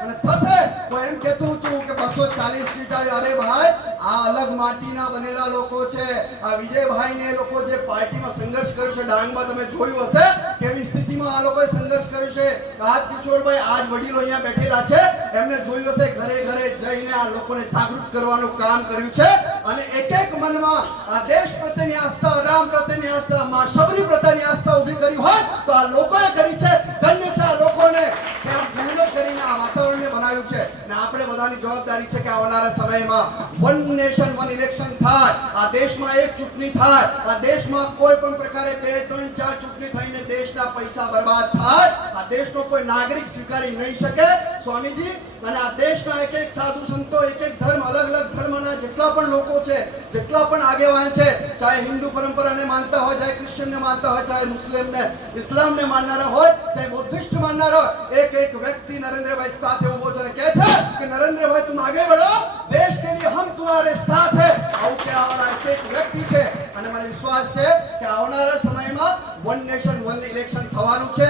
અને થશે. તો એમ કહેતું હતું કે 240 સીટ આવી. અરે ભાઈ, આ અલગ માટીના બનેલા લોકો છે. આ વિજયભાઈ ને લોકો જે પાર્ટીમાં સંઘર્ષ કર્યો છે, ડાંગમાં તમે જોયું હશે કેવી સ્થિતિમાં આ લોકોએ સંઘર્ષ કર્યો છે. આજ કિશોરભાઈ, આજ વડીલો અહીંયા બેઠેલા છે, એમને જોયું હશે ઘરે ઘરે જઈને આ લોકોને જાગૃત કરવાનું કામ કર્યું છે. અને એક મનમાં આ દેશ પ્રત્યેની આસ્થા, રામ પ્રત્યેની આસ્થા, માં શબરી પ્રત્યેની આસ્થા ઊભી કરી હોય તો આ લોકોએ કરી છે. ધન્ય છે આ લોકોને કે મહેનત કરીને આ વાતાવરણને બનાવ્યું છે. અને આપણે બધાની જવાબદારી છે કે આવનારા સમયમાં વન નેશન વન ઇલેક્શન થાય, આ દેશમાં એક ચૂંટણી થાય. આ દેશમાં કોઈ પણ પ્રકારે 2, 3, 4 ચૂંટણી થઈને દેશના પૈસા બરબાદ થાય, આ દેશનો કોઈ નાગરિક સ્વીકારી નહીં શકે. સ્વામીજી અને આ દેશના એક સાધુ સંતો, એક ધર્મ, અલગ અલગ ધર્મના જેટલા પણ લોકો છે, જેટલા પણ આગેવાન છે, ચાહે હિન્દુ પરંપરાને માનતા હોય, ચાહે ક્રિશ્ચિયનને માનતા હોય, ચાહે મુસ્લિમને, ઇસ્લામને માનનારા હોય, ચાહે બૌદ્ધિસ્ટ માનનારા હોય, એક વ્યક્તિ નરેન્દ્રભાઈ સાથે ઉભો છે અને કહે છે કે નરેंद्र भाई तुम आगे बढ़ो, देश के लिए हम तुम्हारे साथ है. આવું કહેવાના એક વ્યક્તિ છે. અને મને વિશ્વાસ છે કે આવનારા સમયમાં વન નેશન વન ઇલેક્શન થવાનું છે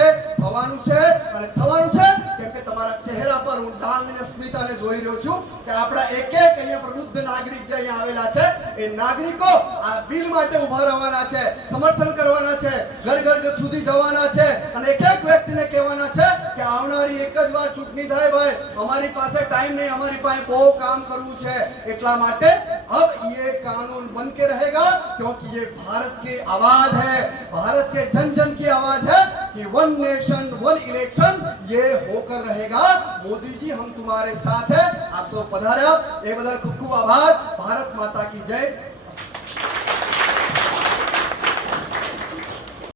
કેમ કે તમારા ચહેરા પર હું ડાંગ અને સ્મિતાને જોઈ રહ્યો છું કે આપણા એક અહીંયા પ્રબુદ્ધ નાગરિક જે અહીંયા આવેલા છે, એ નાગરિકો આ બિલ માટે ઉભા રહેવાના છે, સમર્થન કરવાના છે, ઘર સુધી જવાના છે અને એક વ્યક્તિને કહેવાના છે કે આવનારી એક જ વાર ચૂંટણી થાય ભાઈ, અમારી પાસે ટાઈમ નહીં, અમારી પાસે બહુ કામ કરવું છે. એટલા માટે अब ये कानून बन के रहेगा क्योंकि ये भारत की आवाज है, भारत के जन जन की आवाज है कि वन नेशन वन इलेक्शन ये होकर रहेगा. मोदी जी हम तुम्हारे साथ है. आप सब पधारे, ये बदल खूब खूब आभार. भारत माता की जय.